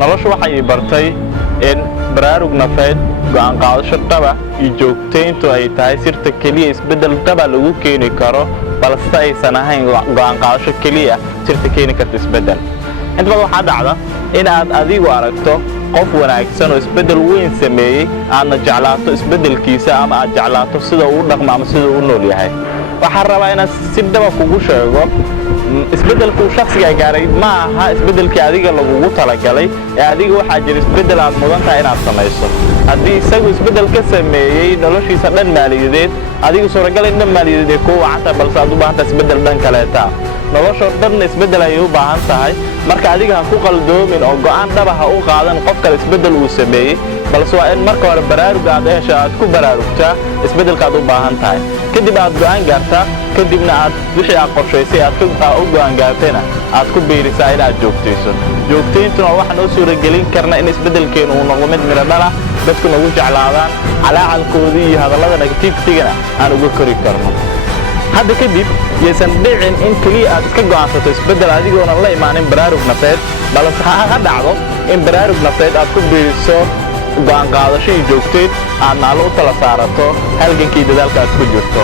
noloshu waxay bartay in baraarug nafeed go'aan qaadasho dhaba iyo joogteyntu ay tahay sirta kaliya isbedel dhaba lagu keeni karo balse aysan ahayn go'aan qaadasho kaliya sirta keeni karta isbedel. inta badan waxaa dhacda in aad adigu aragto qof wanaagsan oo isbedel weyn sameeyay aadna jeclaato isbedelkiisa ama aad jeclaato sida uu dhaqmo ama sida uu nool yahay. waxaan rabaa inaan si dhaba kugu sheego isbedelku shakhsiga gaaray ma aha isbedelkii adiga lagugu talagalay ee adiga waxaa jira isbedel aad mudan tahay inaad samayso. haddii isagu isbedel ka sameeyay noloshiisa dhan maaliyadeed adiga suuragal in dhan maaliyadeed ay kuu wacan tahay balse aad u baahan tahay isbedel dhan kaleeta nolosha dhan isbedel ayay u baahan tahay. marka adiga ha ku qaldoomin oo go'aan dhaba ha u qaadan qof kale isbedel uu sameeyay balse waa in marka hore baraarug aad hesho aad ku baraarugtaa isbedelka aad u baahan tahay kadib aad go'aan gaartaa kadibna aad wixii aad qorshaysay aad u go'aan gaartayna aad ku biirisaa in aad joogtayso. joogtayntuna waxaan u suuragelin karnaa in isbedelkeenu uu noqdo mid miro dhala dadku nagu jeclaadaan calaacalkoodii iyo hadallada negatiftigana aan uga kori karno. hadda kadib yaysan dhicin in kaliya aad iska go'aansato isbedel adigoonan la imaanin baraarug nafeed balse ha dhacdo in baraarug nafeed aad ku biiriso go'aan qaadasho iyo joogteed aadna alla u tala saarato halgankii dadaalka aad ku jirto.